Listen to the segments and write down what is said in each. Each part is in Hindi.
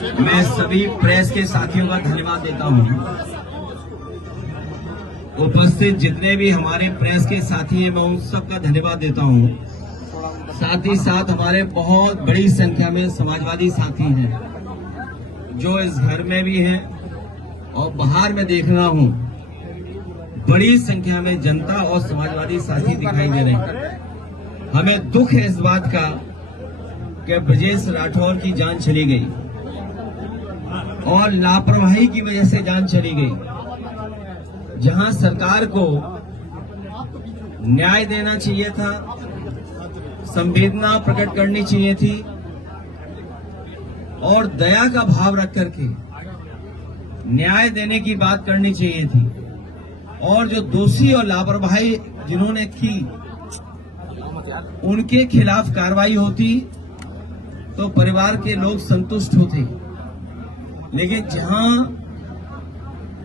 मैं सभी प्रेस के साथियों का धन्यवाद देता हूं। उपस्थित जितने भी हमारे प्रेस के साथी हैं, मैं उन सबका धन्यवाद देता हूं। साथ ही साथ हमारे बहुत बड़ी संख्या में समाजवादी साथी हैं जो इस घर में भी हैं और बाहर में देख रहा हूं बड़ी संख्या में जनता और समाजवादी साथी दिखाई दे रहे हैं। हमें दुख है इस बात का कि ब्रजेश राठौर की जान चली गई और लापरवाही की वजह से जान चली गई। जहां सरकार को न्याय देना चाहिए था, संवेदना प्रकट करनी चाहिए थी और दया का भाव रख करके न्याय देने की बात करनी चाहिए थी, और जो दोषी और लापरवाही जिन्होंने की उनके खिलाफ कार्रवाई होती तो परिवार के लोग संतुष्ट होते। लेकिन जहां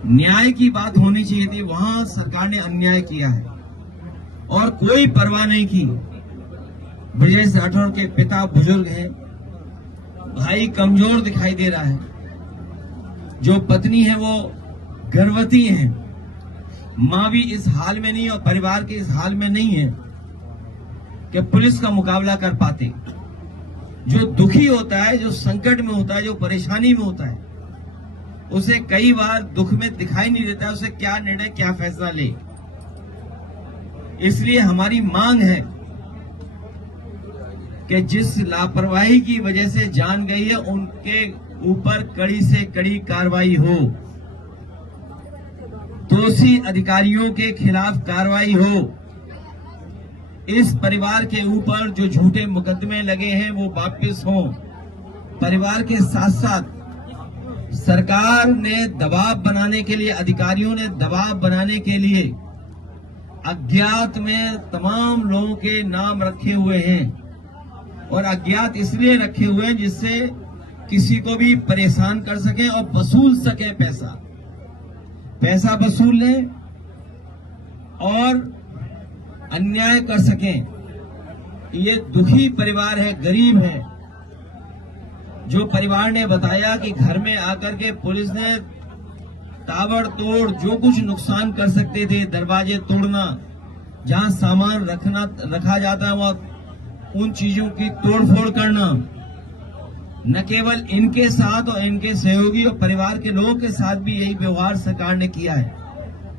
न्याय की बात होनी चाहिए थी वहां सरकार ने अन्याय किया है और कोई परवाह नहीं की। ब्रजेश राठौर के पिता बुजुर्ग हैं, भाई कमजोर दिखाई दे रहा है, जो पत्नी है वो गर्भवती है, मां भी इस हाल में नहीं और परिवार के इस हाल में नहीं है कि पुलिस का मुकाबला कर पाते। जो दुखी होता है, जो संकट में होता है, जो परेशानी में होता है, उसे कई बार दुख में दिखाई नहीं देता है उसे क्या निर्णय क्या फैसला ले। इसलिए हमारी मांग है कि जिस लापरवाही की वजह से जान गई है उनके ऊपर कड़ी से कड़ी कार्रवाई हो, दोषी अधिकारियों के खिलाफ कार्रवाई हो, इस परिवार के ऊपर जो झूठे मुकदमे लगे हैं वो वापस हों। परिवार के साथ साथ सरकार ने दबाव बनाने के लिए, अधिकारियों ने दबाव बनाने के लिए अज्ञात में तमाम लोगों के नाम रखे हुए हैं और अज्ञात इसलिए रखे हुए हैं जिससे किसी को भी परेशान कर सके और वसूल सके, पैसा वसूल लें और अन्याय कर सकें। ये दुखी परिवार है, गरीब है। जो परिवार ने बताया कि घर में आकर के पुलिस ने ताबड़तोड़ जो कुछ नुकसान कर सकते थे, दरवाजे तोड़ना, जहां सामान रखा जाता है वहां उन चीजों की तोड़फोड़ करना, न केवल इनके साथ और इनके सहयोगी और परिवार के लोगों के साथ भी यही व्यवहार सरकार ने किया है।